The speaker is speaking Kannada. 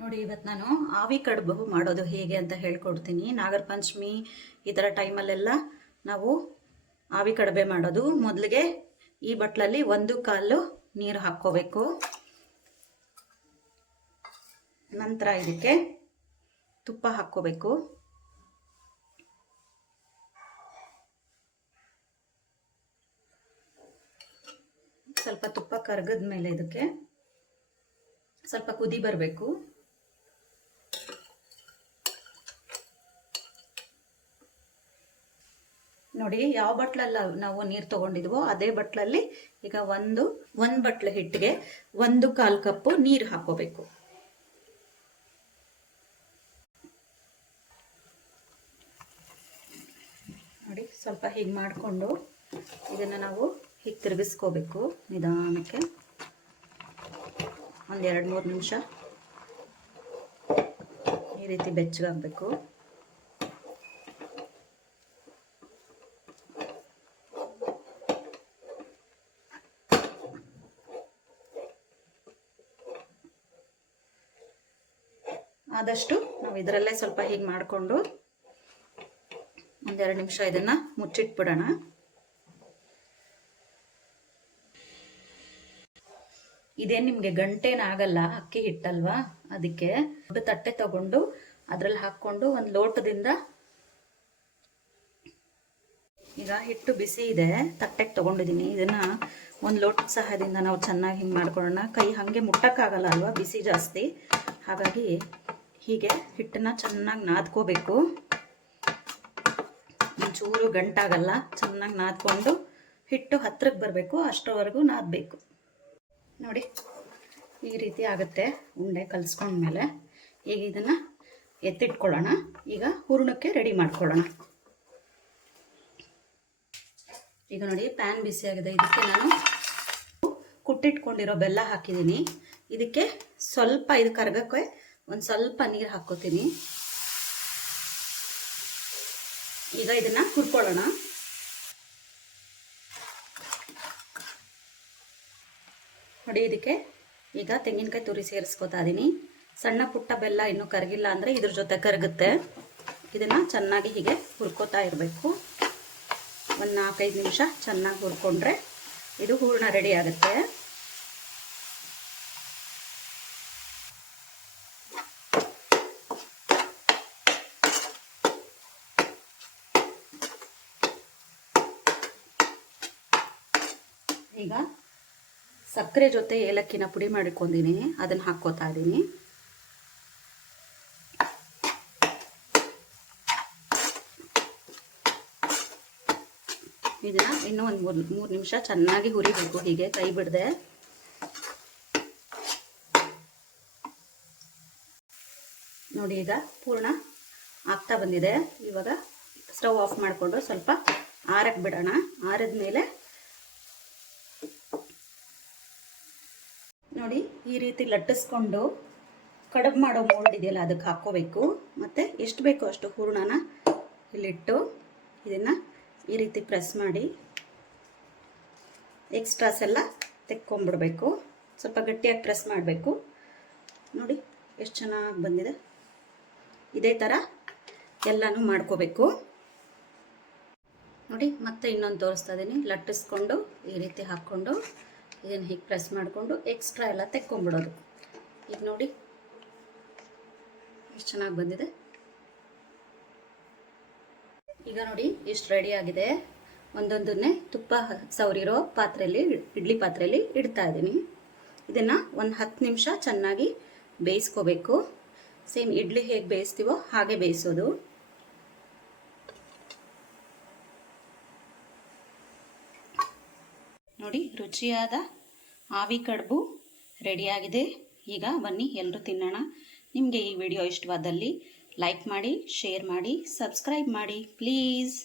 ನೋಡಿ ಇವತ್ತು ನಾನು ಆವಿ ಕಡುಬು ಮಾಡೋದು ಹೇಗೆ ಅಂತ ಹೇಳ್ಕೊಡ್ತೀನಿ. ನಾಗರ ಪಂಚಮಿ ಈ ಥರ ಟೈಮಲ್ಲೆಲ್ಲ ನಾವು ಆವಿ ಕಡುಬೆ ಮಾಡೋದು. ಮೊದಲಿಗೆ ಈ ಬಟ್ಲಲ್ಲಿ ಒಂದು ಕಾಲು ನೀರು ಹಾಕ್ಕೋಬೇಕು. ನಂತರ ಇದಕ್ಕೆ ತುಪ್ಪ ಹಾಕ್ಕೋಬೇಕು. ಸ್ವಲ್ಪ ತುಪ್ಪ ಕರಗದ ಮೇಲೆ ಇದಕ್ಕೆ ಸ್ವಲ್ಪ ಕುದಿ ಬರಬೇಕು. ನೋಡಿ, ಯಾವ ಬಟ್ಲಲ್ಲ ನಾವು ನೀರು ತಗೊಂಡಿದ್ವೋ ಅದೇ ಬಟ್ಲಲ್ಲಿ ಈಗ ಒಂದು ಒಂದು ಬಟ್ಲ ಹಿಟ್ಟಿಗೆ ಒಂದು ಕಾಲು ಕಪ್ಪು ನೀರು ಹಾಕೋಬೇಕು. ನೋಡಿ, ಸ್ವಲ್ಪ ಹೀಗೆ ಮಾಡಿಕೊಂಡು ಇದನ್ನು ನಾವು ಹೀಗೆ ತಿರುಗಿಸ್ಕೋಬೇಕು ನಿಧಾನಕ್ಕೆ. ಒಂದು ಎರಡು ಮೂರು ನಿಮಿಷ ಈ ರೀತಿ ಬೆಚ್ಚಗಾಗಬೇಕು. ಆದಷ್ಟು ನಾವು ಇದರಲ್ಲೇ ಸ್ವಲ್ಪ ಹೀಗೆ ಮಾಡಿಕೊಂಡು ಒಂದೆರಡು ನಿಮಿಷ ಇದನ್ನು ಮುಚ್ಚಿಟ್ಬಿಡೋಣ. ಇದೇನು ನಿಮಗೆ ಗಂಟೇನಾಗಲ್ಲ, ಅಕ್ಕಿ ಹಿಟ್ಟಲ್ವಾ? ಅದಕ್ಕೆ ದೊಡ್ಡ ತಟ್ಟೆ ತಗೊಂಡು ಅದ್ರಲ್ಲಿ ಹಾಕ್ಕೊಂಡು ಒಂದು ಲೋಟದಿಂದ ಈಗ ಹಿಟ್ಟು ಬಿಸಿ ಇದೆ, ತಟ್ಟೆಗೆ ತಗೊಂಡಿದ್ದೀನಿ ಇದನ್ನ ಒಂದು ಲೋಟದ ಸಹಾಯದಿಂದ ನಾವು ಚೆನ್ನಾಗಿ ಹಿಂಗೆ ಮಾಡ್ಕೊಳ್ಳೋಣ. ಕೈ ಹಾಗೆ ಮುಟ್ಟಕ್ಕಾಗಲ್ಲ ಅಲ್ವಾ? ಬಿಸಿ ಜಾಸ್ತಿ. ಹಾಗಾಗಿ ಹೀಗೆ ಹಿಟ್ಟನ್ನ ಚೆನ್ನಾಗಿ ನಾದ್ಕೋಬೇಕು. ಒಂಚೂರು ಗಂಟಾಗಲ್ಲ, ಚೆನ್ನಾಗಿ ನಾದ್ಕೊಂಡು ಹಿಟ್ಟು ಹತ್ತಿರಕ್ಕೆ ಬರಬೇಕು, ಅಷ್ಟರವರೆಗೂ ನಾದಬೇಕು. ನೋಡಿ, ಈ ರೀತಿ ಆಗುತ್ತೆ ಉಂಡೆ ಕಲಿಸ್ಕೊಂಡ್ಮೇಲೆ. ಈಗ ಇದನ್ನು ಎತ್ತಿಟ್ಕೊಳ್ಳೋಣ. ಈಗ ಹೂರ್ಣಕ್ಕೆ ರೆಡಿ ಮಾಡ್ಕೊಳ್ಳೋಣ. ಈಗ ನೋಡಿ ಪ್ಯಾನ್ ಬಿಸಿ ಆಗಿದೆ. ಇದಕ್ಕೆ ನಾನು ಕುಟ್ಟಿಟ್ಕೊಂಡಿರೋ ಬೆಲ್ಲ ಹಾಕಿದ್ದೀನಿ. ಇದಕ್ಕೆ ಸ್ವಲ್ಪ, ಇದು ಕರ್ಗಕ್ಕೆ ಒಂದು ಸ್ವಲ್ಪ ನೀರು ಹಾಕ್ಕೋತೀನಿ. ಈಗ ಇದನ್ನು ಹುರ್ಕೊಳ್ಳೋಣ ನೋಡಿ, ಇದಕ್ಕೆ ಈಗ ತೆಂಗಿನಕಾಯಿ ತುರಿ ಸೇರಿಸ್ಕೊತಾ ಇದ್ದೀನಿ ಸಣ್ಣ ಪುಟ್ಟ ಬೆಲ್ಲ ಇನ್ನೂ ಕರಗಿಲ್ಲ ಅಂದರೆ ಇದ್ರ ಜೊತೆ ಕರಗುತ್ತೆ. ಇದನ್ನು ಚೆನ್ನಾಗಿ ಹೀಗೆ ಹುರ್ಕೋತಾ ಇರಬೇಕು. ಒಂದು ನಾಲ್ಕೈದು ನಿಮಿಷ ಚೆನ್ನಾಗಿ ಹುರ್ಕೊಂಡ್ರೆ ಇದು ಹೂರ್ಣ ರೆಡಿ ಆಗುತ್ತೆ. ಈಗ ಸಕ್ಕರೆ ಜೊತೆ ಏಲಕ್ಕಿನ ಪುಡಿ ಮಾಡಿಕೊಂಡಿನಿ. ಅದನ್ನು ಹಾಕ್ಕೋತಾ ಇದ್ದೀನಿ ಇದನ್ನ ಇನ್ನೂ ಒಂದು ಮೂರು ಮೂರು ನಿಮಿಷ ಚೆನ್ನಾಗಿ ಹುರಿಬೇಕು. ಹೀಗೆ ಕೈ ಬಿಡದೆ. ನೋಡಿ ಈಗ ಪೂರ್ಣ ಆಗ್ತಾ ಬಂದಿದೆ. ಇವಾಗ ಸ್ಟವ್ ಆಫ್ ಮಾಡಿಕೊಂಡು ಸ್ವಲ್ಪ ಆರಕ್ಕೆ ಬಿಡೋಣ. ಆರಿದ ಮೇಲೆ ನೋಡಿ ಈ ರೀತಿ ಲಟ್ಟಿಸ್ಕೊಂಡು ಕಡುಬು ಮಾಡೋ ಮೋಲ್ಡ್ ಇದೆಯಲ್ಲ, ಅದಕ್ಕೆ ಹಾಕ್ಕೋಬೇಕು. ಮತ್ತು ಎಷ್ಟು ಬೇಕೋ ಅಷ್ಟು ಹೂರ್ಣನ ಇಲ್ಲಿಟ್ಟು ಇದನ್ನು ಈ ರೀತಿ ಪ್ರೆಸ್ ಮಾಡಿ ಎಕ್ಸ್ಟ್ರಾಸ್ ಎಲ್ಲ ತೆಕ್ಕೊಂಬಿಡ್ಬೇಕು. ಸ್ವಲ್ಪ ಗಟ್ಟಿಯಾಗಿ ಪ್ರೆಸ್ ಮಾಡಬೇಕು. ನೋಡಿ ಎಷ್ಟು ಚೆನ್ನಾಗಿ ಬಂದಿದೆ. ಇದೇ ಥರ ಎಲ್ಲನೂ ಮಾಡ್ಕೋಬೇಕು. ನೋಡಿ ಮತ್ತೆ ಇನ್ನೊಂದು ತೋರಿಸ್ತಾ ಇದ್ದೀನಿ. ಲಟ್ಟಿಸ್ಕೊಂಡು ಈ ರೀತಿ ಹಾಕ್ಕೊಂಡು ಇದನ್ನು ಹೀಗೆ ಪ್ರೆಸ್ ಮಾಡಿಕೊಂಡು ಎಕ್ಸ್ಟ್ರಾ ಎಲ್ಲ ತೆಕ್ಕೊಂಬಿಡೋದು. ಈಗ ನೋಡಿ, ಎಷ್ಟು ಚೆನ್ನಾಗಿ ಬಂದಿದೆ. ಈಗ ನೋಡಿ ಎಷ್ಟು ರೆಡಿ ಆಗಿದೆ. ಒಂದೊಂದನ್ನೇ ತುಪ್ಪ ಸವರಿರೋ ಪಾತ್ರೆಯಲ್ಲಿ, ಇಡ್ಲಿ ಪಾತ್ರೆಯಲ್ಲಿ ಇಡ್ತಾ ಇದ್ದೀನಿ. ಇದನ್ನು ಒಂದು ಹತ್ತು ನಿಮಿಷ ಚೆನ್ನಾಗಿ ಬೇಯಿಸ್ಕೋಬೇಕು. ಸೇಮ್ ಇಡ್ಲಿ ಹೇಗೆ ಬೇಯಿಸ್ತೀವೋ ಹಾಗೆ ಬೇಯಿಸೋದು. ನೋಡಿ, ರುಚಿಯಾದ ಆವಿ ಕಡುಬು ರೆಡಿಯಾಗಿದೆ. ಈಗ ಬನ್ನಿ ಎಲ್ಲರೂ ತಿನ್ನೋಣ. ನಿಮಗೆ ಈ ವಿಡಿಯೋ ಇಷ್ಟವಾದಲ್ಲಿ ಲೈಕ್ ಮಾಡಿ, ಶೇರ್ ಮಾಡಿ, ಸಬ್ಸ್ಕ್ರೈಬ್ ಮಾಡಿ, ಪ್ಲೀಸ್.